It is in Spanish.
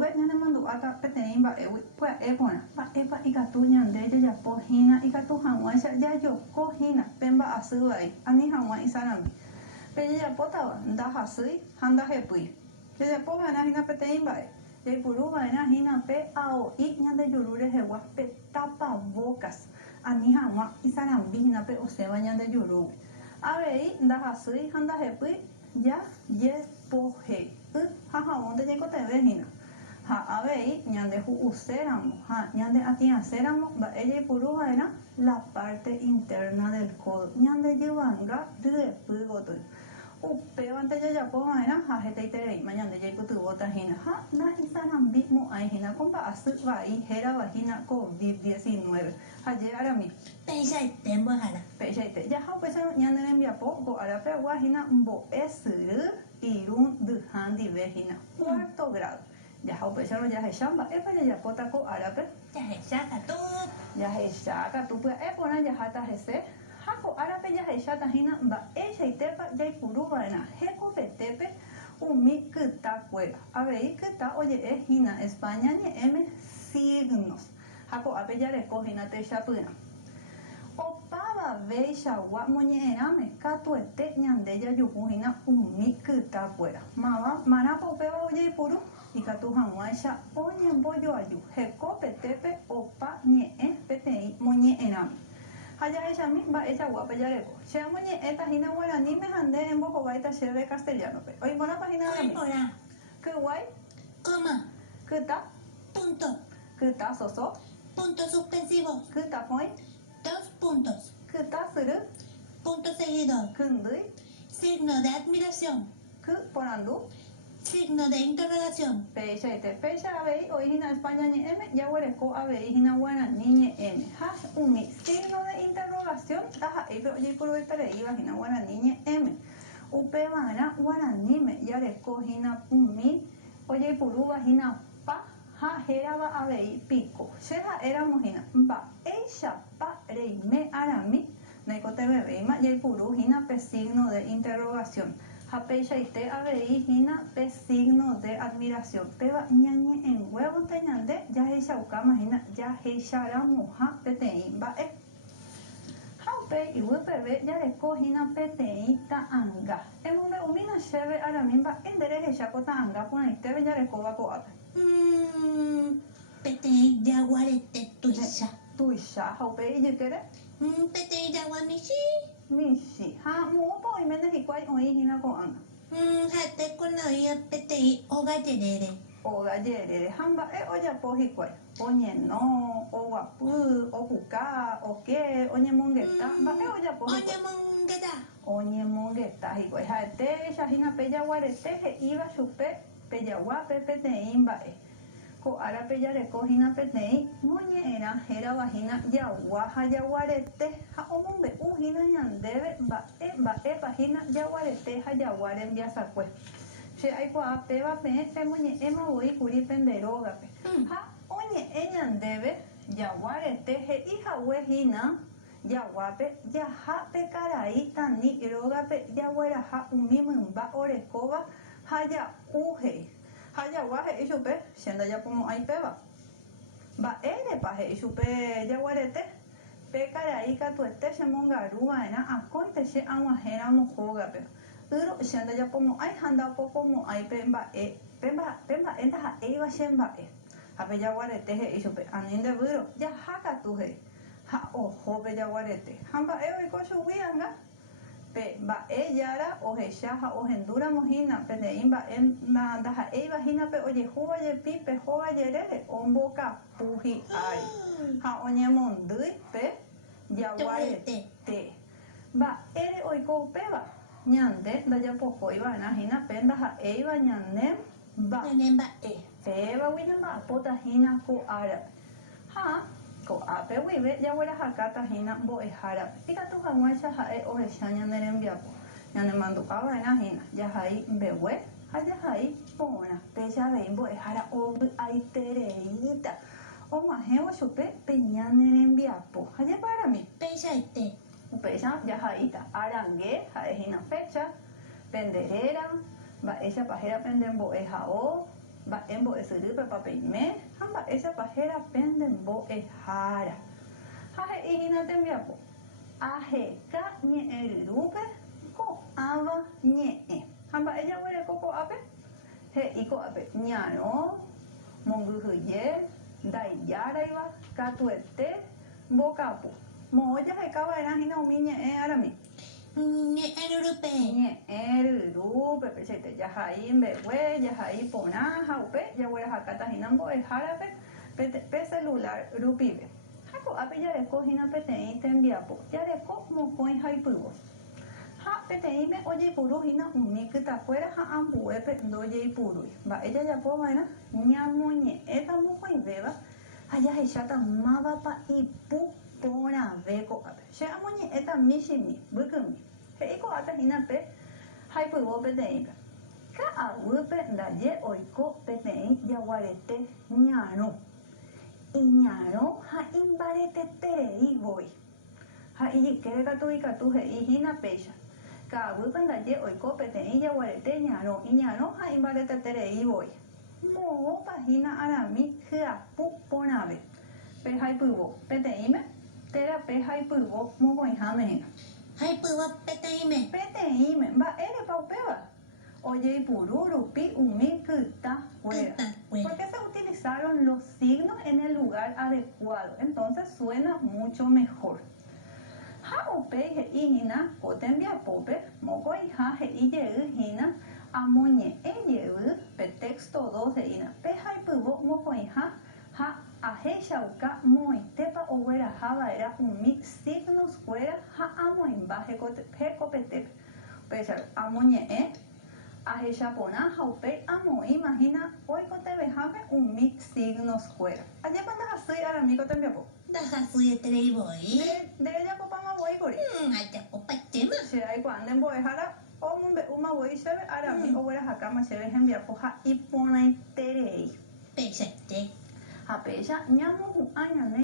vos ñande mandu'áta peteĩ mba'égui pya'e porã mba'épa ikatu ñande jajapohína ikatu hag̃uáicha jajokohína pe mba'asy vai ani hag̃ua isarambi pe jajapótava ndahasýi ha ndahepýi jajapova'erãhína peteĩ mba'e jaipuruva'erãhína pe ao'i ñandejuru rehegua pe tapavocas ani hag̃ua isarambíhina pe osẽva ñandejurúgui avei ndahasýi ha ndahepýi jajepohéi ha havõnte jaikotevẽhína ha avei ñande hu'uséramo ha ñande ati'aséramo mba'e jaipuruva'erã la parte interna del codo ñandejyvanga ryepy gotyo upévante jajapova'erã ha hetaitereíma ñande jaipytyvõtahína ha ndaisarambimo'ãihína ko mba'asy vai héravahína COVID-19 haje arami Peichaite mbo'ehára. Peichaite jaha upéicharõ ñande rembiapo ko arapeguahína mbo'e syry irũ dyha ndivehína cuarto grado jaha upéicharõ jahecha mba'épa jajapóta ko árape jahecha katu pya'e porã jaháta hese ha ko árape jahechatahína mba'eichaitépa jaipuruva'erã hekopetépe umi kytakuéra avei kyta oje'ehína España ñe'ẽme signos ha ko ápe jarekohína techapyrã opavavéichagua moñe'ẽrãme katuete ñande jajuhúhína umi kytakuéra marãpa upéva ojeipuru ikatu hag̃uáicha oñembojoaju hekopetépe opa ñe'ẽ peteĩ moñe'ẽrãme ha jahechami mba'echaguápe jareko che amoñe'ẽtahína guaraníme ha nde embohováita chéve castellanope oiporãpahína Oiporã. kyguái Coma. kyta Punto. kyta soso Punto suspensivo. kytapõi 2 puntos. kyta syry Punto seguidor. kyndýi Signo de admiración. kyporandu Signo de interrogación. peichaite péicha avei oĩhína España ñe'ẽme jaguereko aveihína Guarani ñe'ẽme ha umi signo de interrogación ndaha'éipe ojaipuruetereívahína Guarani ñe'ẽme upévarã Guaraníme jarekohína umi ojaipurúvahína pa ha hérava avei piko che ha'éramohína mba'éichapa reime arami ndaikotevevéima jaipurúhína pe signo de interrogación ha peichaite aveihína pe signo de admiración péva ñañe'ẽnguévonte ñande jahechaukámahína jahecharamohã peteĩ mba'e ha upéi yvýpeve jarekóhína peteĩ ta'ãnga emombe'umína chéve arami mba'e nderehecha ko ta'ãnga porãitéve jarekóva ko ápe Peteĩ jaguarete tuicha. tuicha ha upéi ijykére Peteĩ jaguamichi. michi ha mo'õpa oiméne hikuái oĩhína ko'ág̃a Ha'ete konoía peteĩ ogajerére. ogajerére ha mba'e ojapo hikuái oñeno oguapy opuka oke oñemongeta mba'e ojapo hikuái Oñemongeta. oñemongeta hikuái ha'etéichahína pe jaguarete he'íva chupe pe jaguápe peteĩ mba'e ko árape jarekóhína peteĩ moñe'ẽrã héravahína jagua ha jaguarete ha omombe'úhína ñandéve mba'épahína jaguarete ha jagua rembiasakue che aikuaa péva peẽ pemoñe'ẽmavoíkuri pe nde rógape ha oñe'ẽ ñandéve jaguarete he'ihaguehína jaguápe jaha pe karai tani rógape jagueraha umi mymba orekóva ha ja'úhe ha jagua he'i chupe che ndajapomo'ãi péva mba'érepa he'i chupe jaguarete pe karai katuete chemongaruva'erã akóinte che ag̃uahẽramo hógape yro che ndajapomo'ãi ha ndapopomo'ãi pe mba'e ndaha'éiva che mba'e ha pe jaguarete he'i chupe ani ndevyro jahákatu he'i ha oho pe jaguarete ha mba'e oiko chugui anga pe mba'e jára ohecha ha ohendúramohína peteĩ mba'e ndaha'éivahína pe ojehúva jepi pe hóga jerére ombokapu hi'ári ha oñemondýi pe jaguarete mba'ére oiko upéva ñande ndajapokóiva'erãhína pe ndaha'éiva ñane Mba'e. pévagui ñamba'apótahína ko árape ha ko ápe guive jaguerahákatahína mbo'ehárape ikatu hag̃uáicha ha'e ohecha ñane rembiapo ñane mandu'ava'erãhína jahai mbegue ha jahai porã péicha avei mbo'ehára ovy'aitereíta og̃uahẽvo chupe pe ñane rembiapo ha jepárami Peichaite. upéicha jahaíta arangue ha'ehína fecha penderera mba'éichapa héra pende mbo'ehao mba'e mbo'esyrype papeime ha mba'éichapa hérape mbo'ehára. Ha he'íhina tembiapo aheka ñe'ẽ ryrúpe ko'ãva ñe'ẽ. Ha mba'e jaguereko ko'ápe? He'i ko'ápe ñarõ, mongyhyje, ndaijáraiva, katuete, mbokapu. Moõ jahekava'erãhína umi ñe'ẽ arami. Ñe'ẽ ryrýpe. Ñe'ẽ ryrúpe pechaite jahai mbegue, jahai porã ha upe jaguerahakatahína mbo'ehárape pe celular rupive. Ha ko'ápe jarekohína peteĩ tembiapo, jareko mokõi haipyvo. Ha peteĩme ojeipurúhína umi kytakuéra ha ambuépe ndojeipurúi. Mba'e jajapova'erã ñamoñe'ẽta mokõivéva ha jahecháta mávapa ipu porãve ko'ápe. Che amoñe'ẽta michĩmi, mbykymi. He'i ko'atahína pe haipyvo peteĩpe. Ka'aguýpe ndaje oiko peteĩ jaguarete ñarõ. Iñarõ ha imbaretetereivoi. Ha ijykére katu ikatu he'íhina péicha. Ka'aguýpe ndaje oiko peteĩ jaguarete ñarõ. Iñarõ ha imbaretetereivoi. Moõpahína arami hyapu porãve. Pe haipyvo peteĩme, térape haipyvo mokõihámehína. Haipyva peteĩme. Peteĩme, mba'érepa upéva. Ojeipuru rupi umi kytakuéra. Porque se utilizaron los signos en el lugar adecuado. Entonces suena mucho mejor. Ha upéi he'íhina ko tembiapópe mokõiha he'ijeyhína amoñe'ẽjey pe texto 2 he'ína. Pe haipyvo mokõiha ha ahéichauka moõitépa oguerahava'erã umi signoskuéra ha amoĩmba hekopetépe. Péicha amoñe'ẽ, aheichaporã ha upéi amoĩmahína oikotevehápe umi signoskuéra. Ajépa ndahasýi aramíko tembiapo. Ndahasyetereivoi. Nderejapopamavóikuri. Ajapopaitéma. Che aikuaa nde mbo'ehára omombe'úmavoi chéve arami oguerahakáma chéve hembiapo ha iporãiterei. Péichate. Ha péicha ñamohu'ã ñane